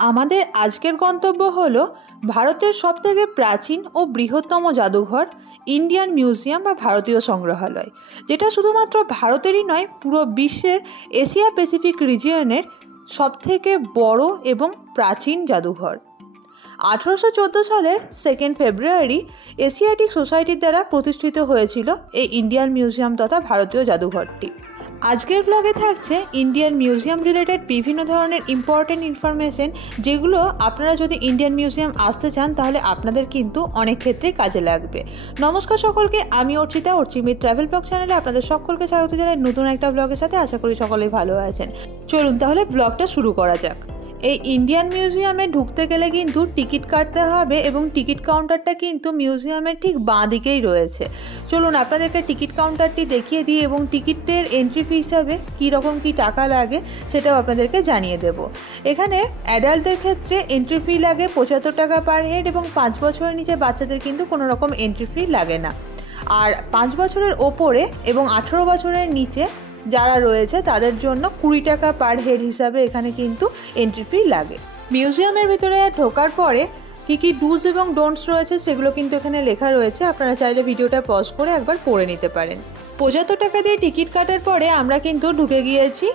আমাদের আজকের গন্তব্য হলো ভারতের সবথেকে প্রাচীন ও বৃহত্তম জাদুঘর ইন্ডিয়ান মিউজিয়াম বা ভারতীয় সংগ্রহালয়, যেটা শুধুমাত্র ভারতেরই নয়, পুরো বিশ্বের এশিয়া প্যাসিফিক রিজিয়নের সবথেকে বড় এবং প্রাচীন জাদুঘর। 1814 সালের 2 ফেব্রুয়ারি এশিয়াটিক সোসাইটির দ্বারা প্রতিষ্ঠিত হয়েছিল এই ইন্ডিয়ান মিউজিয়াম তথা ভারতীয় জাদুঘরটি। আজকের ব্লগে থাকছে ইন্ডিয়ান মিউজিয়াম রিলেটেড বিভিন্ন ধরনের ইম্পর্টেন্ট ইনফরমেশন, যেগুলো আপনারা যদি ইন্ডিয়ান মিউজিয়াম আসতে চান তাহলে আপনাদের কিন্তু অনেক ক্ষেত্রেই কাজে লাগবে। নমস্কার সকলকে, আমি অর্চিতা, অর্চিমিত ট্রাভেল ব্লগ চ্যানেলে আপনাদের সকলকে স্বাগত জানাই নতুন একটা ব্লগের সাথে। আশা করি সকলেই ভালো আছেন। চলুন তাহলে ব্লগটা শুরু করা যাক। এই ইন্ডিয়ান মিউজিয়ামে ঢুকতে গেলে কিন্তু টিকিট কাটতে হবে এবং টিকিট কাউন্টারটা কিন্তু মিউজিয়ামের ঠিক বাঁ দিকেই রয়েছে। চলুন আপনাদেরকে টিকিট কাউন্টারটি দেখিয়ে দিই এবং টিকিটের এন্ট্রি ফি হিসাবে কীরকম কী টাকা লাগে সেটাও আপনাদেরকে জানিয়ে দেব। এখানে অ্যাডাল্টদের ক্ষেত্রে এন্ট্রি ফি লাগে 75 টাকা পার হেড এবং 5 বছরের নিচে বাচ্চাদের কিন্তু কোনো রকম এন্ট্রি ফি লাগে না। আর 5 বছরের ওপরে এবং 18 বছরের নিচে যারা রয়েছে তাদের জন্য 20 টাকা পার হেড হিসাবে এখানে কিন্তু এন্ট্রি ফি লাগে। মিউজিয়ামের ভিতরে ঢোকার পরে কী কী ডুজ এবং ডোন্টস রয়েছে সেগুলো কিন্তু এখানে লেখা রয়েছে, আপনারা চাইলে ভিডিওটা পজ করে একবার পড়ে নিতে পারেন। 75 টাকা দিয়ে টিকিট কাটার পরে আমরা কিন্তু ঢুকে গিয়েছি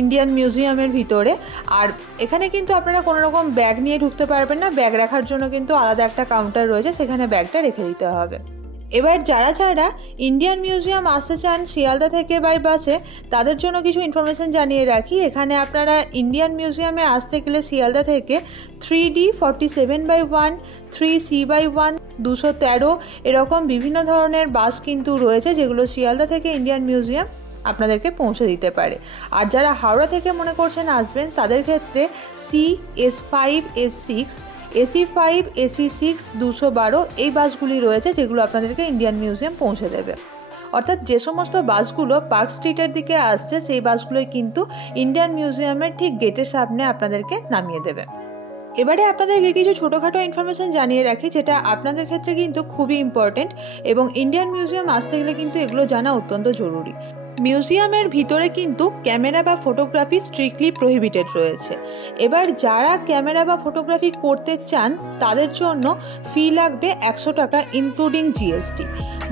ইন্ডিয়ান মিউজিয়ামের ভিতরে। আর এখানে কিন্তু আপনারা কোনো রকম ব্যাগ নিয়ে ঢুকতে পারবেন না, ব্যাগ রাখার জন্য কিন্তু আলাদা একটা কাউন্টার রয়েছে, সেখানে ব্যাগটা রেখে দিতে হবে। এবার যারা ইন্ডিয়ান মিউজিয়াম আসতে চান শিয়ালদা থেকে বাই বাসে, তাদের জন্য কিছু ইনফরমেশান জানিয়ে রাখি। এখানে আপনারা ইন্ডিয়ান মিউজিয়ামে আসতে গেলে শিয়ালদা থেকে 3D 47/1, 3C/1, 213 এরকম বিভিন্ন ধরনের বাস কিন্তু রয়েছে, যেগুলো শিয়ালদা থেকে ইন্ডিয়ান মিউজিয়াম আপনাদেরকে পৌঁছে দিতে পারে। আর যারা হাওড়া থেকে মনে করছেন আসবেন, তাদের ক্ষেত্রে C, S5, S6, AC5, AC6, 212 এই বাসগুলি রয়েছে, যেগুলো আপনাদেরকে ইন্ডিয়ান মিউজিয়াম পৌঁছে দেবে। অর্থাৎ যে সমস্ত বাসগুলো পার্ক স্ট্রিটের দিকে আসছে সেই বাসগুলোই কিন্তু ইন্ডিয়ান মিউজিয়ামের ঠিক গেটের সামনে আপনাদেরকে নামিয়ে দেবে। এবারে আপনাদেরকে কিছু ছোটোখাটো ইনফরমেশান জানিয়ে রাখি, যেটা আপনাদের ক্ষেত্রে কিন্তু খুবই ইম্পর্টেন্ট এবং ইন্ডিয়ান মিউজিয়াম আসতে গেলে কিন্তু এগুলো জানা অত্যন্ত জরুরি। মিউজিয়ামের ভিতরে কিন্তু ক্যামেরা বা ফটোগ্রাফি স্ট্রিক্টলি প্রহিবিটেড রয়েছে। এবার যারা ক্যামেরা বা ফটোগ্রাফি করতে চান তাদের জন্য ফি লাগবে 100 টাকা ইনক্লুডিং জিএসটি।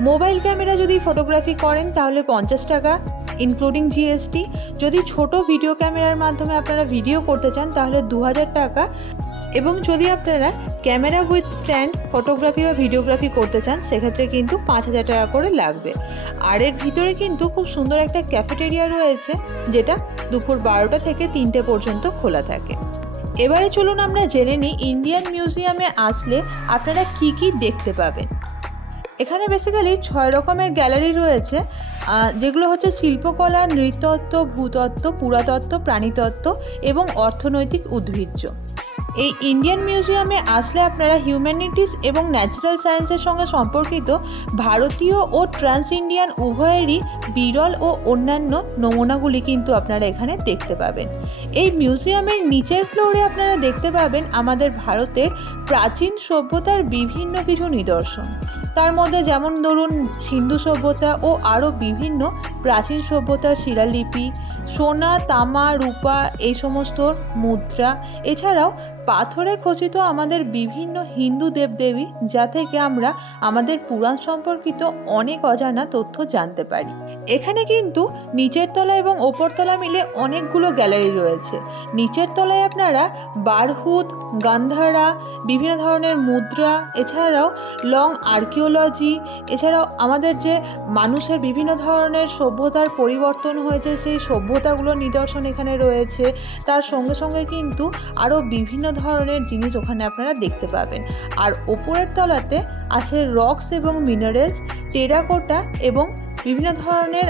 মোবাইল ক্যামেরা যদি ফটোগ্রাফি করেন তাহলে 50 টাকা ইনক্লুডিং জিএসটি। যদি ছোট ভিডিও ক্যামেরার মাধ্যমে আপনারা ভিডিও করতে চান তাহলে 2000 টাকা, এবং যদি আপনারা ক্যামেরা উইথ স্ট্যান্ড ফটোগ্রাফি বা ভিডিওগ্রাফি করতে চান সেক্ষেত্রে কিন্তু 5000 টাকা করে লাগবে। আর এর ভিতরে কিন্তু খুব সুন্দর একটা ক্যাফেটেরিয়া রয়েছে, যেটা দুপুর 12টা থেকে 3টে পর্যন্ত খোলা থাকে। এবারে চলুন আমরা জেনে নিই ইন্ডিয়ান মিউজিয়ামে আসলে আপনারা কি কি দেখতে পাবেন। এখানে বেসিক্যালি 6 রকমের গ্যালারি রয়েছে, যেগুলো হচ্ছে শিল্পকলা, নৃতত্ত্ব, ভূতত্ত্ব, পুরাতত্ত্ব, প্রাণীতত্ত্ব এবং অর্থনৈতিক উদ্ভিজ্জ। এই ইন্ডিয়ান মিউজিয়ামে আসলে আপনারা হিউম্যানিটিস এবং ন্যাচারাল সায়েন্সের সঙ্গে সম্পর্কিত ভারতীয় ও ট্রান্স ইন্ডিয়ান উভয়েরই বিরল ও অন্যান্য নমুনাগুলি কিন্তু আপনারা এখানে দেখতে পাবেন। এই মিউজিয়ামের নিচের ফ্লোরে আপনারা দেখতে পাবেন আমাদের ভারতের প্রাচীন সভ্যতার বিভিন্ন কিছু নিদর্শন। তার মধ্যে যেমন ধরুন সিন্ধু সভ্যতা ও আরও বিভিন্ন প্রাচীন সভ্যতার শিলালিপি, সোনা, তামা, রূপা এই সমস্ত মুদ্রা, এছাড়াও পাথরে খচিত আমাদের বিভিন্ন হিন্দু দেবদেবী, যা থেকে আমরা আমাদের পুরাণ সম্পর্কিত অনেক অজানা তথ্য জানতে পারি। এখানে কিন্তু নিচের তলা এবং ওপর তলা মিলে অনেকগুলো গ্যালারি রয়েছে। নিচের তলায় আপনারা বারহুদ, গান্ধারা, বিভিন্ন ধরনের মুদ্রা, এছাড়াও লং আর্কিওলজি, এছাড়াও আমাদের যে মানুষের বিভিন্ন ধরনের সভ্যতার পরিবর্তন হয়েছে সেই সভ্যতাগুলোর নিদর্শন এখানে রয়েছে। তার সঙ্গে সঙ্গে কিন্তু আরও বিভিন্ন ধরনের জিনিস ওখানে আপনারা দেখতে পাবেন। আর ওপরের তলাতে আছে রকস এবং মিনারেলস, টেরাকোটা এবং বিভিন্ন ধরনের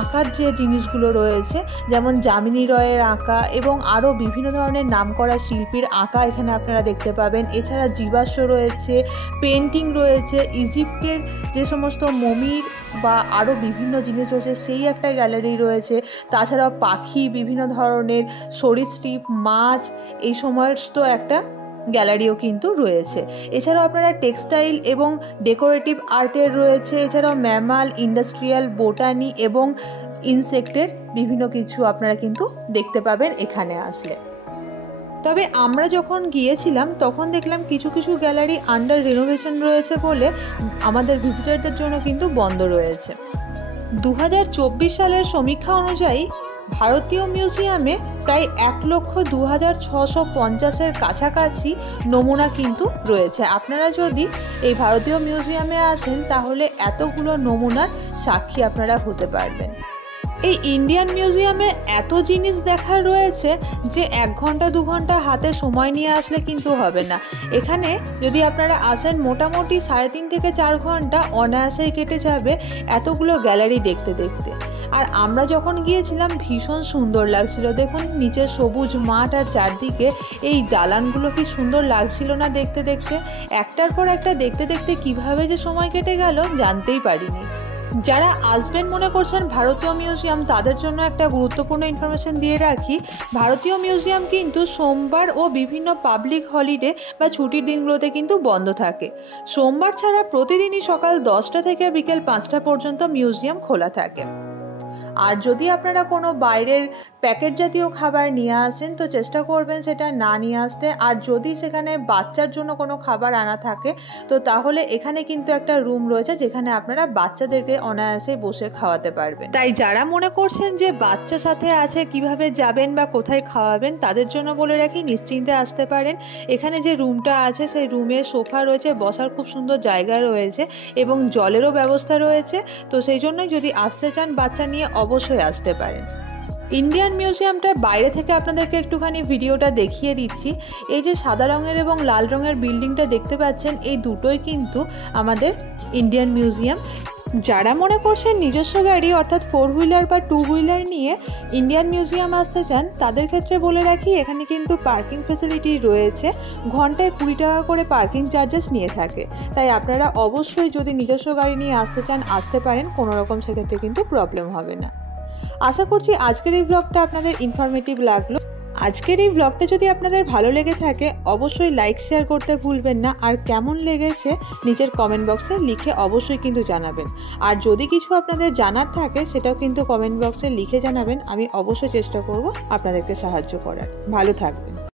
আঁকার যে জিনিসগুলো রয়েছে, যেমন যামিনী রয়ের আঁকা এবং আরও বিভিন্ন ধরনের নামকরা শিল্পীর আঁকা এখানে আপনারা দেখতে পাবেন। এছাড়া জীবাশ্ম রয়েছে, পেন্টিং রয়েছে, ইজিপ্টের যে সমস্ত মমির বা আরও বিভিন্ন জিনিস রয়েছে সেই একটা গ্যালারি রয়েছে। তাছাড়াও পাখি, বিভিন্ন ধরনের সরীসৃপ, মাছ এই সমস্ত একটা গ্যালারিও কিন্তু রয়েছে। এছাড়াও আপনারা টেক্সটাইল এবং ডেকোরেটিভ আর্টের রয়েছে, এছাড়াও ম্যামাল, ইন্ডাস্ট্রিয়াল, বোটানি এবং ইনসেক্টের বিভিন্ন কিছু আপনারা কিন্তু দেখতে পাবেন এখানে আসলে। তবে আমরা যখন গিয়েছিলাম তখন দেখলাম কিছু কিছু গ্যালারি আন্ডার রিনোভেশন রয়েছে বলে আমাদের ভিজিটারদের জন্য কিন্তু বন্ধ রয়েছে। 2024 সালের সমীক্ষা অনুযায়ী ভারতীয় মিউজিয়ামে প্রায় 1,02,650-এর কাছাকাছি নমুনা কিন্তু রয়েছে। আপনারা যদি এই ভারতীয় মিউজিয়ামে আসেন তাহলে এতগুলো নমুনার সাক্ষী আপনারা হতে পারবেন। এই ইন্ডিয়ান মিউজিয়ামে এত জিনিস দেখার রয়েছে যে 1 ঘন্টা 2 ঘন্টা হাতে সময় নিয়ে আসলে কিন্তু হবে না। এখানে যদি আপনারা আসেন মোটামুটি 3.5 থেকে 4 ঘন্টা অনায়াসেই কেটে যাবে এতগুলো গ্যালারি দেখতে দেখতে। আর আমরা যখন গিয়েছিলাম ভীষণ সুন্দর লাগছিল। দেখুন নিচে সবুজ মাঠ আর চারদিকে এই দালানগুলো কি সুন্দর লাগছিল না দেখতে দেখতে। একটার পর একটা দেখতে দেখতে কিভাবে যে সময় কেটে গেল জানতেই পারিনি। যারা আসবেন মনে করছেন ভারতীয় মিউজিয়াম তাদের জন্য একটা গুরুত্বপূর্ণ ইনফরমেশন দিয়ে রাখি। ভারতীয় মিউজিয়াম কিন্তু সোমবার ও বিভিন্ন পাবলিক হলিডে বা ছুটির দিনগুলোতে কিন্তু বন্ধ থাকে। সোমবার ছাড়া প্রতিদিনই সকাল 10টা থেকে বিকেল 5টা পর্যন্ত মিউজিয়াম খোলা থাকে। আর যদি আপনারা কোনো বাইরের প্যাকেট জাতীয় খাবার নিয়ে আসেন তো চেষ্টা করবেন সেটা না নিয়ে আসতে। আর যদি সেখানে বাচ্চার জন্য কোনো খাবার আনা থাকে তো তাহলে এখানে কিন্তু একটা রুম রয়েছে যেখানে আপনারা বাচ্চাদেরকে অনায়াসে বসে খাওয়াতে পারবেন। তাই যারা মনে করছেন যে বাচ্চা সাথে আছে কিভাবে যাবেন বা কোথায় খাওয়াবেন তাদের জন্য বলে রাখি নিশ্চিন্তে আসতে পারেন। এখানে যে রুমটা আছে সেই রুমে সোফা রয়েছে, বসার খুব সুন্দর জায়গা রয়েছে এবং জলেরও ব্যবস্থা রয়েছে। তো সেই জন্যই যদি আসতে চান বাচ্চা নিয়ে অবশ্যই আসতে পারেন। ইন্ডিয়ান মিউজিয়ামটার বাইরে থেকে আপনাদেরকে একটুখানি ভিডিওটা দেখিয়ে দিচ্ছি। এই যে সাদা রঙের এবং লাল রঙের বিল্ডিংটা দেখতে পাচ্ছেন এই দুটোই কিন্তু আমাদের ইন্ডিয়ান মিউজিয়াম। যারা মনে করছেন নিজস্ব গাড়ি অর্থাৎ 4 হুইলার বা 2 হুইলার নিয়ে ইন্ডিয়ান মিউজিয়াম আসতে চান তাদের ক্ষেত্রে বলে রাখি এখানে কিন্তু পার্কিং ফ্যাসিলিটি রয়েছে। ঘন্টায় 20 টাকা করে পার্কিং চার্জেস নিয়ে থাকে। তাই আপনারা অবশ্যই যদি নিজস্ব গাড়ি নিয়ে আসতে চান আসতে পারেন, কোনো রকম সেক্ষেত্রে কিন্তু প্রবলেম হবে না। আশা করছি আজকের এই ব্লগটা আপনাদের ইনফরমেটিভ লাগলো। আজকের এই ব্লগটা যদি আপনাদের ভালো লেগে থাকে অবশ্যই লাইক শেয়ার করতে ভুলবেন না। আর কেমন লেগেছে নিচের কমেন্ট বক্সে লিখে অবশ্যই কিন্তু জানাবেন। আর যদি কিছু আপনাদের জানার থাকে সেটাও কিন্তু কমেন্ট বক্সে লিখে জানাবেন। আমি অবশ্যই চেষ্টা করব আপনাদেরকে সাহায্য করার। ভালো থাকবেন।